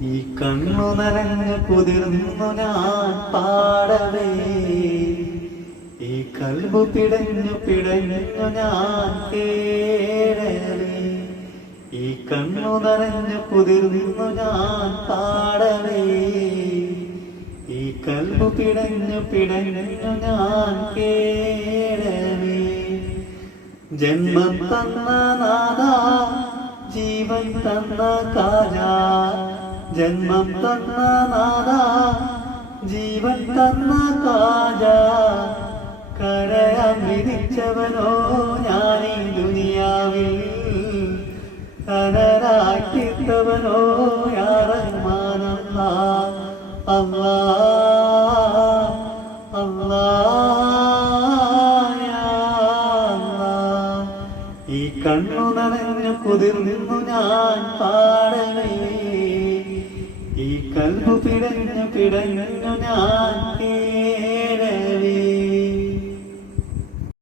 ഈ കണ്ണു നനഞ്ഞു കുതിർന്നു ഞാൻ പാടവേ. ഈ കൽബു പിടഞ്ഞു പിടഞ്ഞു ഞാൻ കേടവേ. ഈ കണ്ണു നനഞ്ഞു കുതിർന്നു ഞാൻ പാടവേ. ഈ കൽബു പിടഞ്ഞു പിടഞ്ഞു ഞാൻ കേടവേ. ജന്മം തന്ന നാദ ജീവൻ തന്ന കാജ. ജന്മം തന്ന നാദ ജീവൻ തന്ന കാജ. കര വിധിച്ചവനോ ഞാൻ ഈ ദുനിയാവിൽ കരരാക്കിത്തവനോ യാറഹ്മാനല്ല. അല്ലാ. ഈ കണ്ണു നനഞ്ഞു കുതിർന്നു ഞാൻ പാടവേ. കൽബു പിടഞ്ഞു പിടഞ്ഞു ഞാൻ